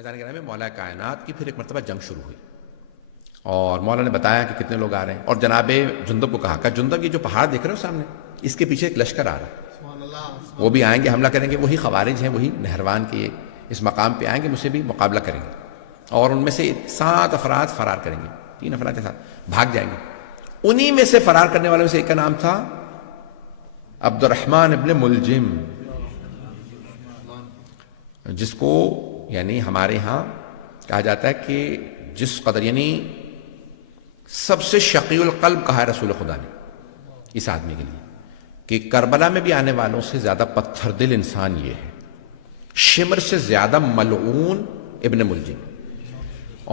فیضان گرامی میں مولا کائنات کی پھر ایک مرتبہ جنگ شروع ہوئی اور مولا نے بتایا کہ کتنے لوگ آ رہے ہیں، اور جناب جندب کو کہا جندب یہ جو پہاڑ دیکھ رہے ہو سامنے، اس کے پیچھے ایک لشکر آ رہا ہے، وہ بھی آئیں گے، حملہ کریں گے، وہی خوارج ہیں، وہی نہروان کے اس مقام پہ آئیں گے، مجھ سے بھی مقابلہ کریں گے، اور ان میں سے 7 افراد فرار کریں گے، 3 افراد کے ساتھ بھاگ جائیں گے۔ انہی میں سے فرار کرنے والوں میں سے ایک کا نام تھا عبد الرحمن ابن ملجم، جس کو یعنی ہمارے ہاں کہا جاتا ہے کہ جس قدر یعنی سب سے شقی القلب کہا ہے رسول خدا نے اس آدمی کے لیے، کہ کربلا میں بھی آنے والوں سے زیادہ پتھر دل انسان یہ ہے، شمر سے زیادہ ملعون ابن ملجم،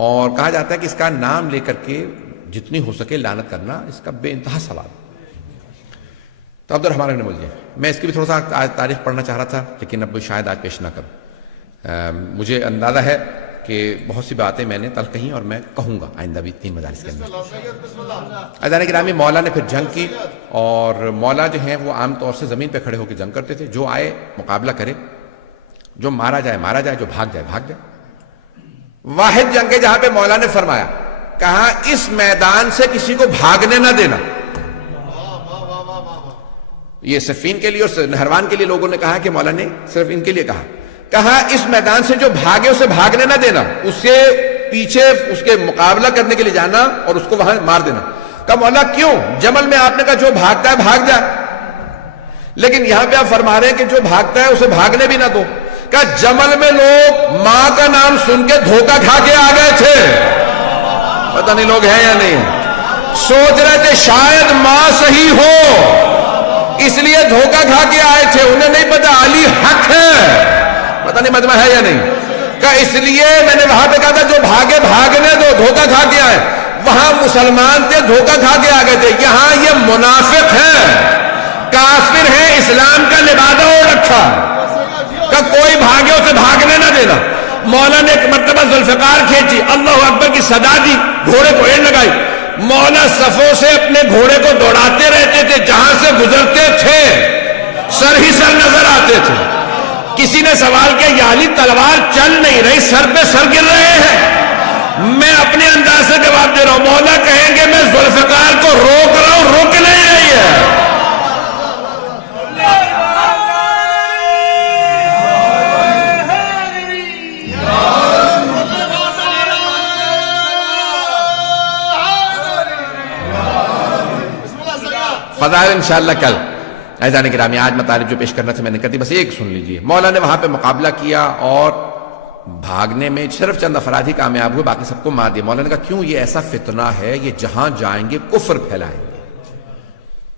اور کہا جاتا ہے کہ اس کا نام لے کر کے جتنی ہو سکے لعنت کرنا اس کا بے انتہا ثواب۔ تو عبد الرحمن ابن ملجم، میں اس کی بھی تھوڑا سا آج تاریخ پڑھنا چاہ رہا تھا لیکن اب شاید آج پیش نہ کروں۔ مجھے اندازہ ہے کہ بہت سی باتیں میں نے تل کہیں اور میں کہوں گا آئندہ بھی 3 مجالس کے اندر۔ عزیزان گرامی، مولا نے پھر جنگ کی، اور مولا جو ہیں وہ عام طور سے زمین پہ کھڑے ہو کے جنگ کرتے تھے، جو آئے مقابلہ کرے، جو مارا جائے مارا جائے، جو بھاگ جائے بھاگ جائے۔ واحد جنگ ہے جہاں پہ مولا نے فرمایا، کہا اس میدان سے کسی کو بھاگنے نہ دینا۔ یہ صفین کے لیے اور نہروان کے لیے لوگوں نے کہا کہ مولا نے صرف ان کے لیے کہا اس میدان سے جو بھاگے اسے بھاگنے نہ دینا، اس سے پیچھے اس کے مقابلہ کرنے کے لیے جانا اور اس کو وہاں مار دینا۔ کہا مولا کیوں؟ جمل میں آپ نے کہا جو بھاگتا ہے بھاگ جائے، لیکن یہاں پہ آپ فرما رہے ہیں کہ جو بھاگتا ہے اسے بھاگنے بھی نہ دو۔ کہا جمل میں لوگ ماں کا نام سن کے دھوکہ کھا کے آ گئے تھے، پتہ نہیں لوگ ہیں یا نہیں، سوچ رہے تھے شاید ماں صحیح ہو اس لیے دھوکہ کھا کے آئے تھے، انہیں نہیں پتا علی حق ہے، پتہ نہیں مجمع ہے یا نہیں۔ کہ اس لیے میں نے وہاں پہ کہا تھا جو بھاگے بھاگنے دو، دھوکہ کھا کے آئے، وہاں مسلمان تھے دھوکہ کھا کے آ گئے تھے، یہاں یہ منافق ہیں، کافر ہیں، اسلام کا لبادہ ہو رکھا، کہ کوئی بھاگے اسے بھاگنے نہ دینا۔ مولا نے ایک مرتبہ ذوالفقار کھینچی، اللہ اکبر کی صدا دی، گھوڑے کو اینڈ لگائی، مولا صفوں سے اپنے گھوڑے کو دوڑاتے رہتے تھے، جہاں سے گزرتے تھے سر ہی سر نظر آتے تھے۔ کسی نے سوال کیا یا علی تلوار چل نہیں رہی، سر پہ سر گر رہے ہیں؟ میں اپنے انداز سے جواب دے رہا ہوں، مولا کہیں گے میں ذوالفقار کو روک رہا ہوں، روک نہیں رہی ہے۔ فضائل انشاءاللہ کل۔ عزیزان گرامی، آج مطالب جو پیش کرنا تھا میں نے کہتی، بس ایک سن لیجئے۔ مولا نے وہاں پہ مقابلہ کیا اور بھاگنے میں صرف چند افراد ہی کامیاب ہوئے، باقی سب کو مار دیا۔ مولا نے کہا کیوں؟ یہ ایسا فتنہ ہے، یہ جہاں جائیں گے کفر پھیلائیں گے۔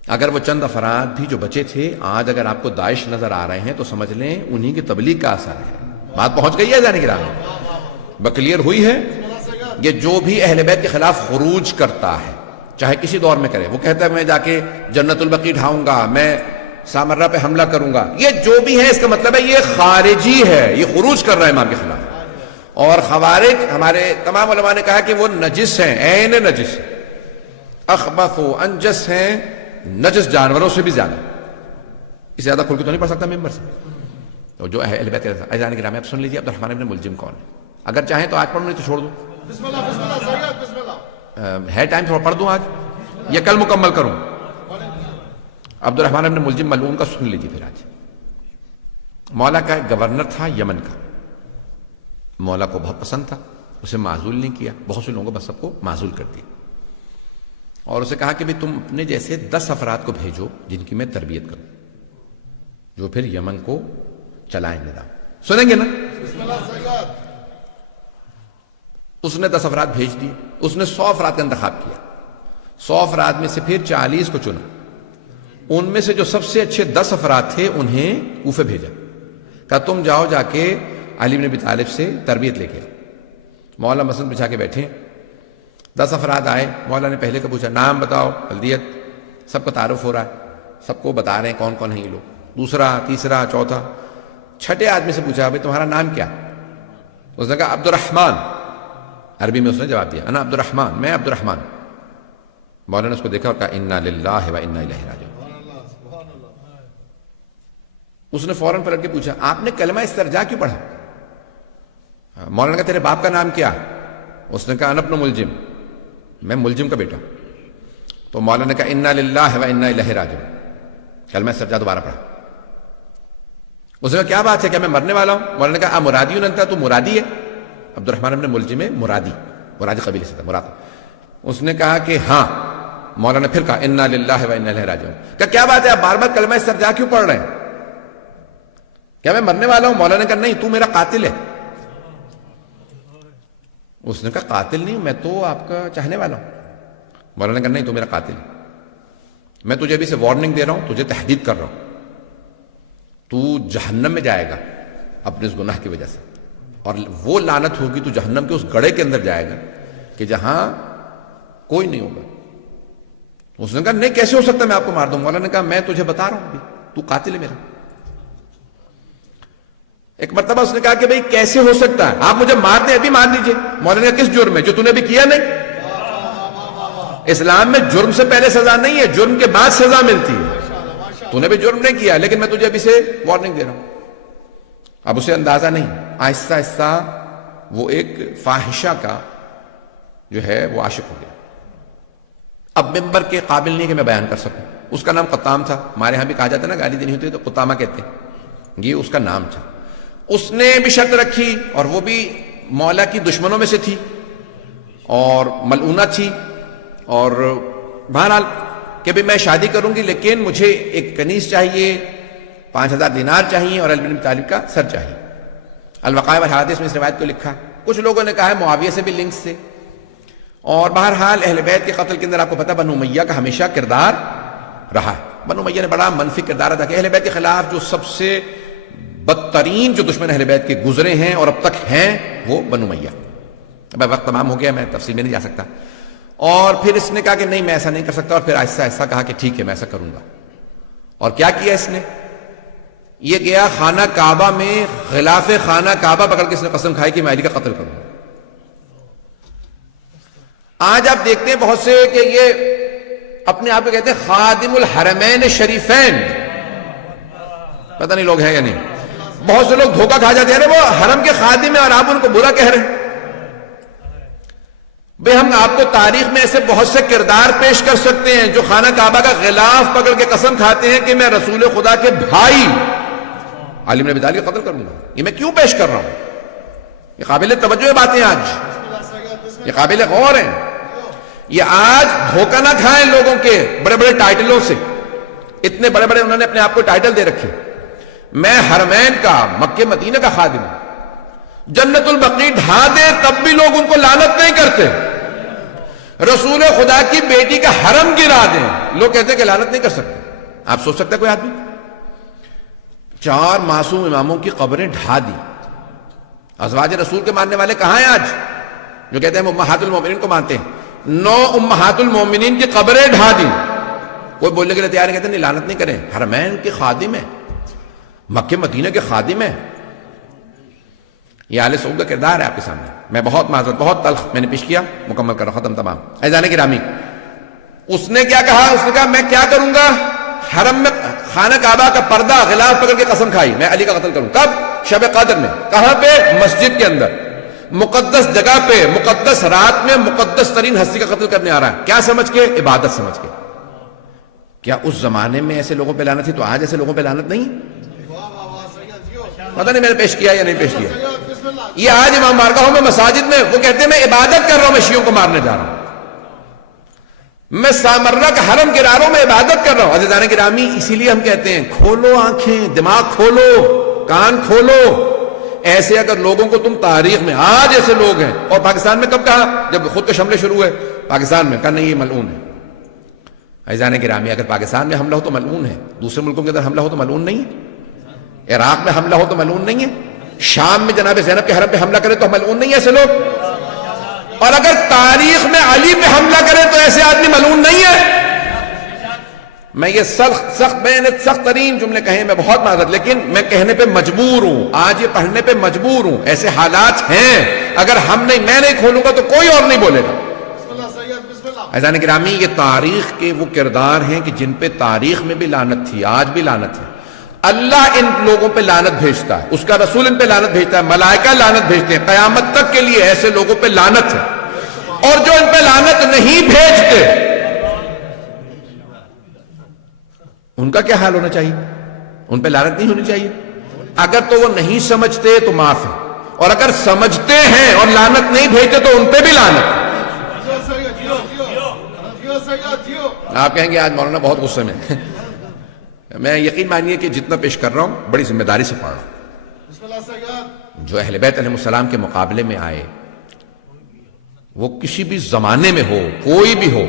اگر وہ چند افراد بھی جو بچے تھے، آج اگر آپ کو داعش نظر آ رہے ہیں تو سمجھ لیں انہی کی تبلیغ کا اثر ہے۔ بات پہنچ گئی ہے عزیزان گرامی، بکلیئر ہوئی ہے۔ یہ جو بھی اہل بیت کے خلاف خروج کرتا ہے، چاہے کسی دور میں کرے، وہ کہتا ہے میں جا کے جنت البقیع ڈھاؤں گا، میں سامرہ پہ حملہ کروں گا، یہ جو بھی ہے اس کا مطلب ہے یہ خارجی ہے، یہ خروج کر رہا ہے امام کے خلاف۔ اور خوارج ہمارے تمام علماء نے کہا کہ وہ نجس ہیں، عین نجس، اخبث و انجس ہیں، نجس جانوروں سے بھی زیادہ۔ اس سے زیادہ کھل کے تو نہیں پڑھ سکتا ممبر سے، تو جو اہل بیت کے عزیزان گرامی اب سن لیجیے عبد الرحمن ابن ملجم کون ہے۔ اگر چاہیں تو آج پڑھوں، نہیں تو چھوڑ دوں، بسم اللہ بسم اللہ سید بسم اللہ ہے ٹائم تھوڑا پڑھ دوں آج یا کل مکمل کروں؟ عبد الرحمن ابن ملجم ملعون کا سن لیجیے پھر آج۔ مولا کا ایک گورنر تھا یمن کا، مولا کو بہت پسند تھا، اسے معزول نہیں کیا، بہت سے لوگوں کو بس سب کو معزول کر دیا، اور اسے کہا کہ بھی تم اپنے جیسے 10 افراد کو بھیجو جن کی میں تربیت کروں، جو پھر یمن کو چلائیں نظام۔ سنیں گے نا؟ بسم اللہ سید۔ اس نے 10 افراد بھیج دیے، اس نے 100 افراد کا انتخاب کیا، 100 افراد میں سے پھر 40 کو چنا، ان میں سے جو سب سے اچھے 10 افراد تھے انہیں کوفے بھیجا، کہا تم جاؤ جا کے علی بن ابی طالب سے تربیت لے کے آؤ۔ مولا مسند بچھا کے بیٹھے، 10 افراد آئے، مولا نے پہلے کا پوچھا نام بتاؤ، بلدیت، سب کا تعارف ہو رہا ہے، سب کو بتا رہے ہیں کون کون ہیں یہ لوگ، دوسرا تیسرا چوتھا، چھٹے آدمی سے پوچھا بھائی تمہارا نام کیا؟ اس نے کہا عبد الرحمن، عربی میں اس نے جواب دیا انا عبد الرحمن، میں عبد الرحمن۔ مولا نے اس کو دیکھا اور کہا انا للہ و انا الیہ راجعون۔ اس نے فوراً پلٹ کے پوچھا آپ نے کلمہ استرجاع کیوں پڑھا؟ مولانا نے کہا تیرے باپ کا نام کیا؟ اس نے کہا انا ابن ملجم، میں ملجم کا بیٹا. تو مولانا نے کہا انا للہ و انا الیہ راجعون. کلمہ سجدہ دوبارہ پڑھا. اس نے کہا کیا بات ہے، کیا میں مرنے والا ہوں؟ مولانا نے کہا مرادی انت، تو مرادی ہے؟ عبد الرحمن ابن ملجم ہے، مرادی قبیلے سے تھا، مراد. اس نے کہا کہ ہاں. مولانا نے پھر کہا انا للہ و انا الیہ راجعون. کیا بات ہے، آپ بار بار کلمہ استرجاع کیوں پڑھ رہے ہیں؟ کیا میں مرنے والا ہوں؟ مولانا نے کہا نہیں، تو میرا قاتل ہے. اس نے کہا قاتل نہیں، میں تو آپ کا چاہنے والا ہوں. مولانا نے کہا نہیں، تو میرا قاتل ہے. میں تجھے ابھی سے وارننگ دے رہا ہوں، تجھے تحدید کر رہا ہوں، تو جہنم میں جائے گا اپنے اس گناہ کی وجہ سے، اور وہ لعنت ہوگی، تو جہنم کے اس گڑھے کے اندر جائے گا کہ جہاں کوئی نہیں ہوگا. اس نے کہا نہیں، کیسے ہو سکتا میں آپ کو مار دوں؟ مولانا نے کہا میں تجھے بتا رہا ہوں ابھی، تو قاتل ہے میرا. ایک مرتبہ اس نے کہا کہ بھئی کیسے ہو سکتا ہے، آپ مجھے مار دیں، ابھی مار دیجئے. مولانا نے کہا کس جرم میں، جو تو نے ابھی کیا نہیں؟ اسلام میں جرم سے پہلے سزا نہیں ہے، جرم کے بعد سزا ملتی ہے. تو نے بھی جرم نہیں کیا، لیکن میں تجھے ابھی سے وارننگ دے رہا ہوں. اب اسے اندازہ نہیں، آہستہ آہستہ وہ ایک فاحشہ کا جو ہے وہ عاشق ہو گیا. اب ممبر کے قابل نہیں کہ میں بیان کر سکوں. اس کا نام قطام تھا. ہمارے ہاں بھی کہا جاتا ہے نا، گالی دینی ہوتی ہے تو قطامہ کہتے ہیں. یہ اس کا نام تھا. اس نے بھی شرط رکھی، اور وہ بھی مولا کی دشمنوں میں سے تھی اور ملعونہ تھی، اور بہرحال کہ بھی میں شادی کروں گی لیکن مجھے ایک کنیز چاہیے، 5000 دینار چاہیے، اور علی بن ابی طالب کا سر چاہیے. الوقائع والحوادث میں اس روایت کو لکھا. کچھ لوگوں نے کہا ہے معاویہ سے بھی لنکس تھے. اور بہرحال اہل بیت کے قتل کے اندر آپ کو پتہ بنو امیہ کا ہمیشہ کردار رہا ہے. بنو امیہ نے بڑا منفی کردار ادا کیا. اہل بیت کے خلاف جو سب سے بدترین جو دشمن اہل بیت کے گزرے ہیں اور اب تک ہیں وہ بنو امیہ. اب وقت تمام ہو گیا، میں تفصیل میں نہیں جا سکتا. اور پھر اس نے کہا کہ نہیں میں ایسا نہیں کر سکتا، اور پھر آہستہ آہستہ کہا کہ ٹھیک ہے میں ایسا کروں گا. اور کیا کیا اس نے؟ یہ گیا خانہ کعبہ میں، غلاف خانہ کعبہ پکڑ کے اس نے قسم کھائی کہ میں علی کا قتل کروں گا. آج آپ دیکھتے ہیں بہت سے کہ یہ اپنے آپ کو کہتے ہیں خادم الحرمین شریفین. پتہ نہیں لوگ ہیں یا نہیں. بہت سے لوگ دھوکہ کھا جاتے ہیں، وہ حرم کے خادم ہیں اور آپ ان کو برا کہہ رہے ہیں. بھئی ہم آپ کو تاریخ میں ایسے بہت سے کردار پیش کر سکتے ہیں جو خانہ کعبہ کا غلاف پکڑ کے قسم کھاتے ہیں کہ میں رسول خدا کے بھائی علی بن ابی طالب کا قتل کروں گا. یہ میں کیوں پیش کر رہا ہوں؟ یہ قابل توجہ باتیں، آج یہ قابل غور ہیں. یہ آج دھوکہ نہ کھائیں لوگوں کے بڑے بڑے ٹائٹلوں سے. اتنے بڑے بڑے انہوں نے اپنے آپ کو ٹائٹل دے رکھے. میں حرمین کا، مکہ مدینہ کا خادم ہوں. جنت البقیع ڈھا دے تب بھی لوگ ان کو لعنت نہیں کرتے. رسول خدا کی بیٹی کا حرم گرا دیں، لوگ کہتے ہیں کہ لعنت نہیں کر سکتے. آپ سوچ سکتے کوئی آدمی 4 معصوم اماموں کی قبریں ڈھا دی. ازواج رسول کے ماننے والے کہاں ہیں آج جو کہتے ہیں امہات المومنین کو مانتے ہیں؟ 9 امہات المومنین کی قبریں ڈھا دی. کوئی بولنے کے لیے تیار نہیں، کہتے نہیں لعنت نہیں کریں. حرمین کے خادم ہیں، مکہ مدینہ کے خادم ہیں. یہ آل سعود کا کردار ہے آپ کے سامنے. میں بہت معذرت، بہت تلخ میں نے پیش کیا، مکمل کر رہا، ختم تمام. عزیزان گرامی، اس نے کیا کہا؟ اس نے کہا میں کیا کروں گا؟ حرم میں خانہ کعبہ کا پردہ غلاف پکڑ کے قسم کھائی میں علی کا قتل کروں. کب؟ شب قدر میں. کہاں پہ؟ مسجد کے اندر، مقدس جگہ پہ، مقدس رات میں مقدس ترین ہستی کا قتل کرنے آ رہا ہے. کیا سمجھ کے؟ عبادت سمجھ کے. کیا اس زمانے میں ایسے لوگوں پہ لعنت تھی تو آج ایسے لوگوں پہ لعنت نہیں؟ پتہ نہیں میں نے پیش کیا یا نہیں پیش کیا. یہ آج امام بارگاہوں میں، مساجد میں وہ کہتے ہیں میں عبادت کر رہا ہوں، میں شیعوں کو مارنے جا رہا ہوں، میں سامرہ کا حرم گرا رہا ہوں، میں عبادت کر رہا ہوں. عزیزان گرامی، اسی لیے ہم کہتے ہیں کھولو آنکھیں، دماغ کھولو، کان کھولو. ایسے اگر لوگوں کو تم تاریخ میں، آج ایسے لوگ ہیں. اور پاکستان میں کب کہا؟ جب خود کے حملے شروع ہوئے پاکستان میں، کہا نہیں یہ ملعون ہے. عزیزان گرامی، اگر پاکستان میں حملہ ہو تو ملعون ہے، دوسرے ملکوں کے اندر حملہ ہو تو ملعون نہیں ہے، عراق میں حملہ ہو تو ملعون نہیں ہے، شام میں جناب زینب کے حرم پہ حملہ کرے تو ملعون نہیں ہے ایسے لوگ. اور اگر تاریخ میں علی پہ حملہ کرے تو ایسے آدمی ملعون نہیں ہے. میں یہ سخت ترین جملے کہیں، میں بہت معذرت، لیکن میں کہنے پہ مجبور ہوں، آج یہ پڑھنے پہ مجبور ہوں. ایسے حالات ہیں، اگر ہم نہیں، میں نہیں کھولوں گا تو کوئی اور نہیں بولے گا. عزیزان گرامی، یہ تاریخ کے وہ کردار ہیں کہ جن پہ تاریخ میں بھی لعنت تھی، آج بھی لعنت ہے. اللہ ان لوگوں پہ لعنت بھیجتا ہے، اس کا رسول ان پہ لعنت بھیجتا ہے، ملائکہ لعنت بھیجتے ہیں، قیامت تک کے لیے ایسے لوگوں پہ لعنت ہے۔ اور جو ان پہ لعنت نہیں بھیجتے ان کا کیا حال ہونا چاہیے؟ ان پہ لعنت نہیں ہونی چاہیے۔ اگر تو وہ نہیں سمجھتے تو معاف ہے، اور اگر سمجھتے ہیں اور لعنت نہیں بھیجتے تو ان پہ بھی لعنت ہے۔ جیو سید، جیو جیو سید، جیو۔ آپ کہیں گے آج مولانا بہت غصے میں میں یقین مانیے کہ جتنا پیش کر رہا ہوں بڑی ذمہ داری سے پڑھ رہا ہوں۔ بسم اللہ سید۔ جو اہل بیت علیہ السلام کے مقابلے میں آئے، وہ کسی بھی زمانے میں ہو، کوئی بھی ہو،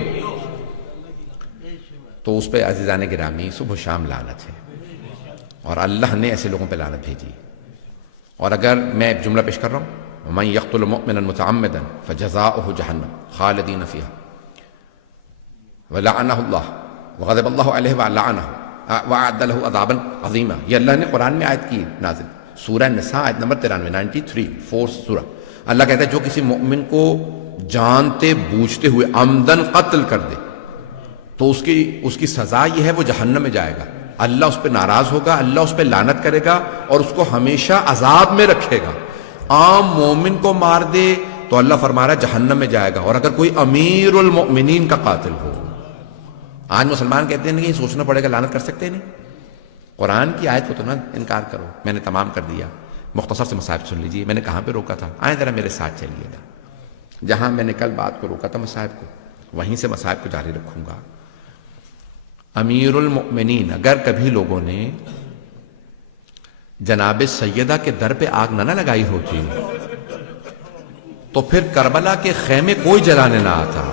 تو اس پہ عزیزان گرامی صبح و شام لعنت ہے، اور اللہ نے ایسے لوگوں پہ لعنت بھیجی۔ اور اگر میں ایک جملہ پیش کر رہا ہوں، وَمَن يَقْتُلْ مُؤْمِنًا مُتَعَمِّدًا فَجَزَاؤُهُ جَهَنَّمُ خَالِدِينَ فِيهَا وَلَعَنَهُ اللَّهُ وَغَضِبَ اللَّهُ عَلَيْهِ وَلَعَنَهُ وَأَعَدَّ لَهُ عَذَابًا عَظِيمًا۔ یہ اللہ نے قرآن میں آیت کی نازل، سورہ نساء آیت نمبر 93 4 سورہ۔ اللہ کہتا ہے جو کسی مؤمن کو جانتے بوجھتے ہوئے عمدن قتل کر دے تو اس کی سزا یہ ہے وہ جہنم میں جائے گا، اللہ اس پہ ناراض ہوگا، اللہ اس پہ لعنت کرے گا اور اس کو ہمیشہ عذاب میں رکھے گا۔ عام مومن کو مار دے تو اللہ فرما رہا ہے جہنم میں جائے گا، اور اگر کوئی امیر المؤمنین کا قاتل ہو۔ آج مسلمان کہتے ہیں نہیں سوچنا پڑے گا، لعنت کر سکتے نہیں، قرآن کی آیت کو تو نہ انکار کرو۔ میں نے تمام کر دیا، مختصر سے مصائب سن لیجیے۔ میں نے کہاں پہ روکا تھا؟ آئیں ذرا میرے ساتھ چلیے گا، جہاں میں نے کل بات کو روکا تھا مصائب کو، وہیں سے مصائب کو جاری رکھوں گا۔ امیر المؤمنین، اگر کبھی لوگوں نے جناب سیدہ کے در پہ آگ نہ لگائی ہوتی تو پھر کربلا کے خیمے کوئی جلانے نہ آتا۔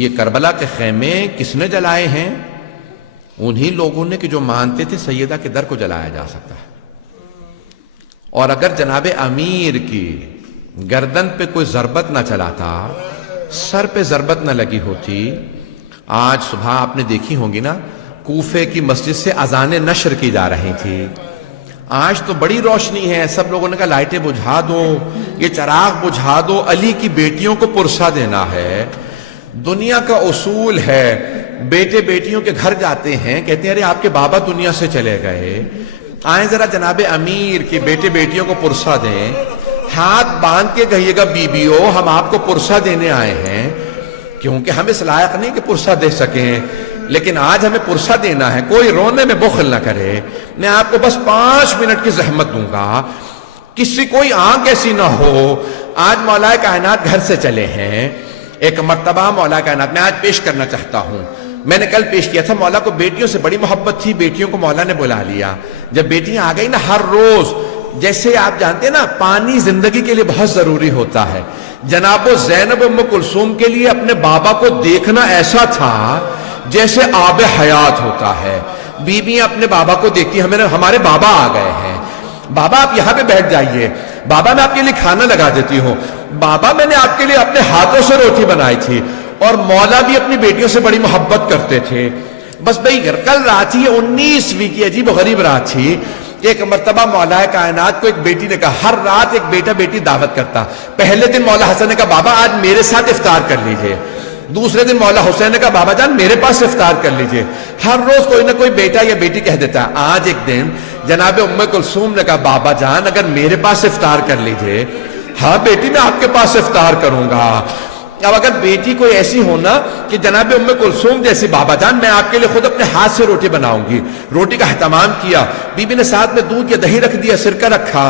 یہ کربلا کے خیمے کس نے جلائے ہیں؟ انہی لوگوں نے کہ جو مانتے تھے سیدہ کے در کو جلایا جا سکتا ہے۔ اور اگر جناب امیر کی گردن پہ کوئی ضربت نہ چلاتا، سر پہ ضربت نہ لگی ہوتی، آج صبح آپ نے دیکھی ہوں گی نا، کوفے کی مسجد سے اذانیں نشر کی جا رہی تھی۔ آج تو بڑی روشنی ہے، سب لوگوں نے کہا لائٹیں بجھا دو، یہ چراغ بجھا دو، علی کی بیٹیوں کو پرسہ دینا ہے۔ دنیا کا اصول ہے، بیٹے بیٹیوں کے گھر جاتے ہیں، کہتے ہیں ارے آپ کے بابا دنیا سے چلے گئے، آئیں ذرا جناب امیر کے بیٹے بیٹیوں کو پرسہ دیں۔ ہاتھ باندھ کے کہیے گا بیبیوں ہم آپ کو پرسہ دینے آئے ہیں، کیونکہ ہم اس لائق نہیں کہ پرسہ دے سکیں، لیکن آج ہمیں پرسہ دینا ہے۔ کوئی رونے میں بخل نہ کرے، میں آپ کو بس 5 منٹ کی زحمت دوں گا، کسی کوئی آنکھ ایسی نہ ہو۔ آج مولا کائنات گھر سے چلے ہیں، ایک مرتبہ مولا کائنات میں آج پیش کرنا چاہتا ہوں۔ میں نے کل پیش کیا تھا، مولا کو بیٹیوں سے بڑی محبت تھی، بیٹیوں کو مولا نے بلا لیا۔ جب بیٹیاں آ گئی نا، ہر روز جیسے آپ جانتے ہیں نا پانی زندگی کے لیے بہت ضروری ہوتا ہے، جناب زینب ام کلثوم کے لیے اپنے بابا کو دیکھنا ایسا تھا جیسے آب حیات ہوتا ہے۔ بیویاں اپنے بابا کو دیکھتی ہمارے بابا آ گئے ہیں، بابا آپ یہاں پہ بیٹھ جائیے، بابا میں آپ کے لیے کھانا لگا دیتی ہوں، بابا میں نے آپ کے لیے اپنے ہاتھوں سے روٹی بنائی تھی۔ اور مولا بھی اپنی بیٹیوں سے بڑی محبت کرتے تھے۔ بس بھئی کل رات تھی 19ویں کی عجیب و غریب رات تھی، ایک مرتبہ مولا کائنات کو ایک بیٹی نے کہا، ہر رات ایک بیٹا بیٹی دعوت کرتا، پہلے دن مولا حسن نے کہا بابا آج میرے ساتھ افطار کر لیجئے، دوسرے دن مولا حسین نے کہا بابا جان میرے پاس افطار کر لیجئے۔ ہر روز کوئی نہ کوئی بیٹا یا بیٹی کہہ دیتا۔ آج ایک دن جناب ام کلثوم نے کہا بابا جان اگر میرے پاس افطار کر لیجئے۔ ہاں بیٹی میں آپ کے پاس افطار کروں گا۔ اب اگر بیٹی کوئی ایسی ہونا کہ جناب ام کلثوم جیسی، بابا جان میں آپ کے لیے خود اپنے ہاتھ سے روٹی بناؤں گی، روٹی کا اہتمام کیا، بی بی نے ساتھ میں دودھ یا دہی رکھ دیا، سرکہ رکھا،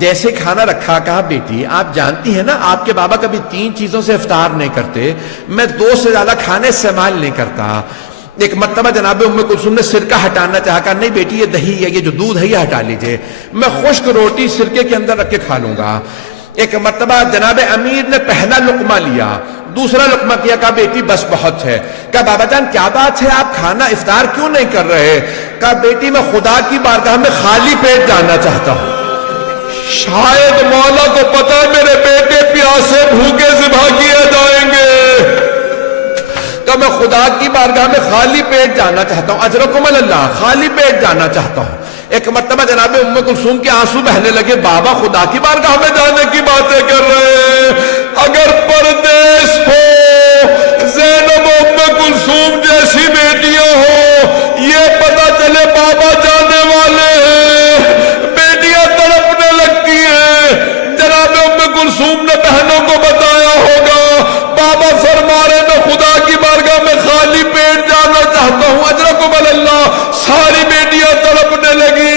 جیسے کھانا رکھا کہا بیٹی آپ جانتی ہیں نا آپ کے بابا کبھی 3 چیزوں سے افطار نہیں کرتے، میں 2 سے زیادہ کھانے استعمال نہیں کرتا۔ ایک مرتبہ جناب ام کلثوم نے سرکہ ہٹانا چاہا، کہا نہیں بیٹی یہ دہی ہے، یہ جو دودھ ہے یہ ہٹا لیجئے، میں خشک روٹی سرکے کے اندر رکھ کے کھا لوں گا۔ ایک مرتبہ جناب امیر نے پہلا لقمہ لیا، دوسرا لقمہ کیا، کہا بیٹی بس بہت ہے۔ کہا بابا جان کیا بات ہے آپ کھانا افطار کیوں نہیں کر رہے؟ کہا بیٹی میں خدا کی بارگاہ میں خالی پیٹ جانا چاہتا ہوں، شاید مولا کو پتا ہے میرے بیٹے پیاسے بھوکے ذبح کیے جائیں گے، کہ میں خدا کی بارگاہ میں خالی پیٹ جانا چاہتا ہوں، اجرکم اللہ، خالی پیٹ جانا چاہتا ہوں۔ ایک مرتبہ جناب ام کلثوم کے آنسو بہنے لگے، بابا خدا کی بارگاہ میں جانے کی باتیں کر رہے ہیں، اگر پردیس ہو، زینب ام کلثوم جیسی بیٹیاں ہو، یہ پتہ چلے بابا جان کلثوم نے بہنوں کو بتایا ہوگا. بابا فرما رہے میں خدا کی بارگاہ میں خالی پیٹ جانا چاہتا ہوں. اجرکم اللہ. ساری بیٹیاں تڑپنے لگی.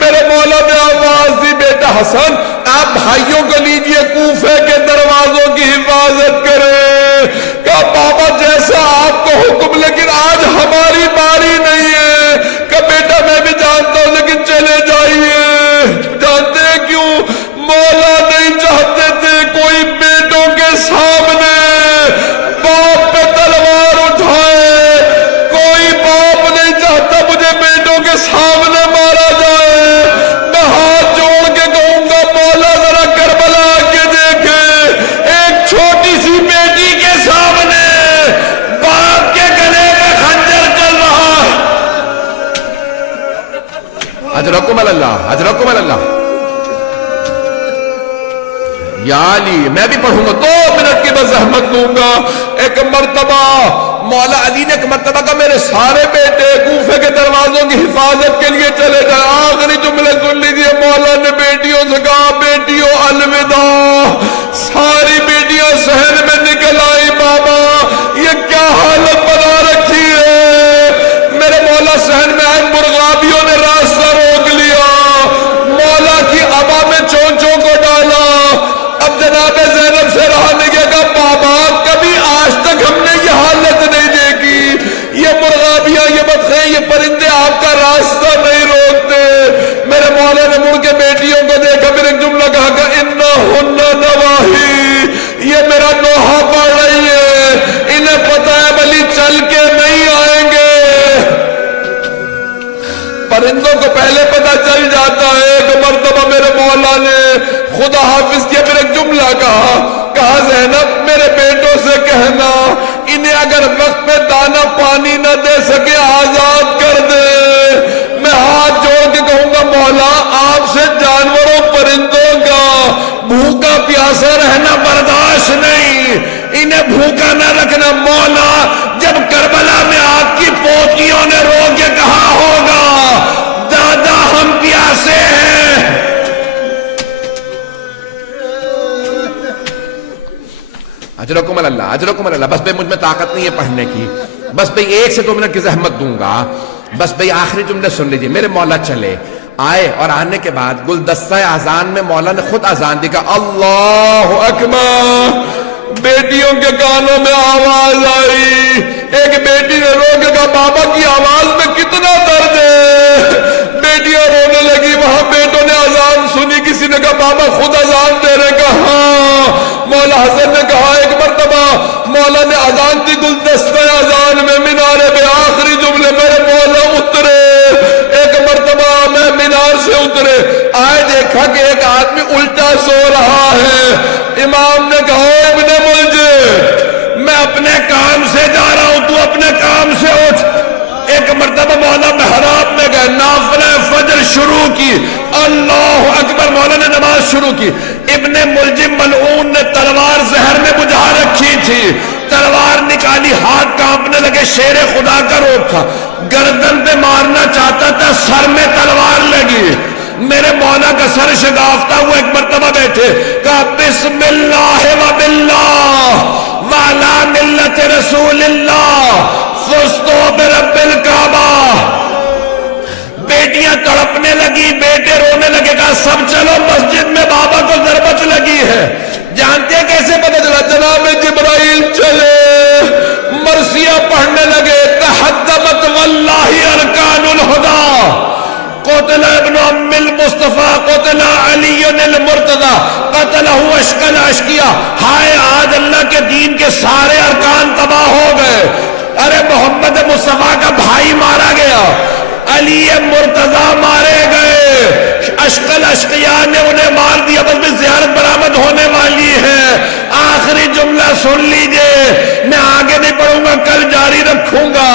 میرے مولا نے آواز دی بیٹا حسن آپ بھائیوں کو لیجئے کوفے کے دروازوں کی حفاظت کریں. کہا بابا جیسا آپ کو حکم لیکن آج ہماری باری نہیں ہے. کہ بیٹا میں بھی جانتا ہوں لیکن چلے جائیے. جانتے ہیں کیوں؟ مولا نہیں چاہتے تھے کوئی بیٹوں کے سامنے باپ پہ تلوار اٹھائے. کوئی باپ نہیں چاہتا مجھے بیٹوں کے سامنے مارا جائے. میں ہاتھ جوڑ کے کہوں گا مولا ذرا کربلا کے دیکھے ایک چھوٹی سی بیٹی کے سامنے باپ کے گلے پہ خنجر چل رہا ہے. اجرکم اللہ اجرکم اللہ. یا علی میں بھی پڑھوں گا 2 منٹ کی بس زحمت دوں گا. ایک مرتبہ مولا علی نے ایک مرتبہ کا میرے سارے بیٹے کوفے کے دروازوں کی حفاظت کے لیے چلے جائیں. آخری جملے سن لیجیے. مولا نے بیٹیوں سے کہا بیٹیوں الوداع. ساری بیٹیاں صحن میں نکل آئی. بابا یہ کیا حالت بنا رکھی ہے. میرے مولا صحن میں آئے. مرغابیوں نے راستہ روک لیا. مولا کی ابا میں چونچوں کو ڈالا. اب جناب زینب سے رہا نہیں گیا. بابا کبھی آج تک ہم نے یہ حالت نہیں دیکھی. یہ مرغابیاں یہ بدخیں یہ پرندے آپ کا راستہ نہیں روکتے. میرے مولا نے مڑ کے بیٹیوں کو دیکھا. پھر ایک جملہ کہا کہ انہن نواہی. یہ میرا نوحہ پڑھ رہی ہے. انہیں پتہ ہے بلی چل کے نہیں آئیں گے. پرندوں کو پہلے پتہ چل جاتا ہے. ایک مرتبہ میرے مولا نے خدا حافظ کیا. پھر ایک جملہ کہا زینب میرے بیٹوں سے کہنا انہیں اگر وقت پہ دانا پانی نہ دے سکے آزاد کر دے. میں ہاتھ جوڑ کے کہوں گا مولا آپ سے جانوروں پرندوں کا بھوکا پیاسا رہنا برداشت نہیں. انہیں بھوکا نہ رکھنا. مولا جب کربلا میں آپ کی پوتیوں نے رو کے کہا ہوگا دادا ہم پیاسے ہیں. اجرکم اللہ اجرکم اللہ. بس بھائی مجھ میں طاقت نہیں ہے پڑھنے کی. بس بھائی 1 سے 2 منٹ کی زحمت دوں گا. بس بھئی آخری جملے سن لیجئے. میرے مولا چلے آئے اور آنے کے بعد گلدستہ اذان میں مولا نے خود اذان دی. کہا اللہ اکبر. بیٹیوں کے کانوں میں آواز آئی. ایک بیٹی نے رو کے کہا بابا کی آواز میں کتنا درد ہے. بیٹیاں رونے لگی. وہاں بیٹوں نے اذان سنی. کسی نے کہا بابا خود اذان دے رہے. کہا ہاں. مولا حسن نے کہا ایک مرتبہ مولا نے اذان دی گلدستہ اذان میں مینارے پہ. آخری جملے میرے مولا اترے. ایک مرتبہ میں مینار سے اترے. آئے دیکھا کہ ایک آدمی الٹا سو رہا ہے. امام نے کہا ابن ملجم میں اپنے کام سے جا رہا ہوں تو اپنے کام سے اٹھ. ایک مرتبہ مولا محراب میں گئے. نافلہ فجر شروع کی. اللہ اکبر. مولا نے نماز شروع کی. ابن ملجم ملعون نے تلوار زہر میں بجھا رکھی تھی. تلوار نکالی. ہاتھ کانپنے لگے. شیر خدا کا روپ تھا. گردن پہ مارنا چاہتا تھا. سر میں تلوار لگی. میرے مولا کا سر شگافتہ ہوا. ایک مرتبہ بیٹھے. کہا بسم اللہ و باللہ وعلی ملت رسول اللہ فزتو برب الکعبہ. بیٹیاں تڑپنے لگی. بیٹے رونے لگے. کہا سب چلو مسجد میں بابا کو ضربت لگی ہے. جانتے ہیں کیسے پتہ چلا؟ جناب جبرائیل چلے مرثیہ پڑھنے لگے. تحدمت واللہ ارکان الہدی قتل ابن ام المصطفیٰ قتل علی المرتضی قتلہ اشکل اشکیہ. ہائے آج اللہ کے دین کے سارے ارکان تباہ ہو گئے. ارے محمد مصطفیٰ کا بھائی مارا گیا. علی مرتضی مارے گئے. اشکل اشقیاء نے انہیں مار دیا. بس میں زیارت برآمد ہونے والی ہے. آخری جملہ سن لیجئے. میں آگے نہیں پڑھوں گا کل جاری رکھوں گا.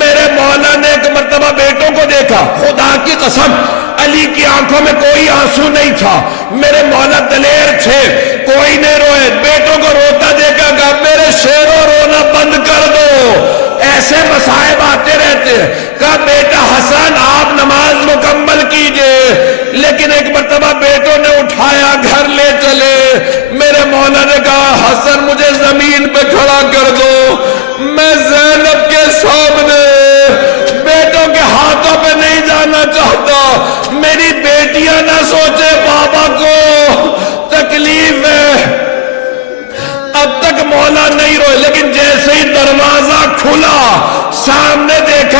میرے مولا نے ایک مرتبہ بیٹوں کو دیکھا. خدا کی قسم علی کی آنکھوں میں کوئی آنسو نہیں تھا. میرے مولا دلیر تھے. کوئی نہیں روئے. بیٹوں کو روتا دیکھا. کہا میرے شیروں رونا بند کر دو. ایسے مصائب آتے رہتے. کہا بیٹا حسن آپ نماز مکمل کیجئے. لیکن ایک مرتبہ بیٹوں نے اٹھایا گھر لے چلے. مولا نے کہا حسن مجھے زمین پہ کھڑا کر دو، میں زینب کے سامنے بیٹوں کے ہاتھوں پہ نہیں جانا چاہتا، میری بیٹیاں نہ سوچے بابا کو تکلیف ہے۔ اب تک مولا نہیں روئے، لیکن جیسے ہی دروازہ کھلا سامنے دیکھا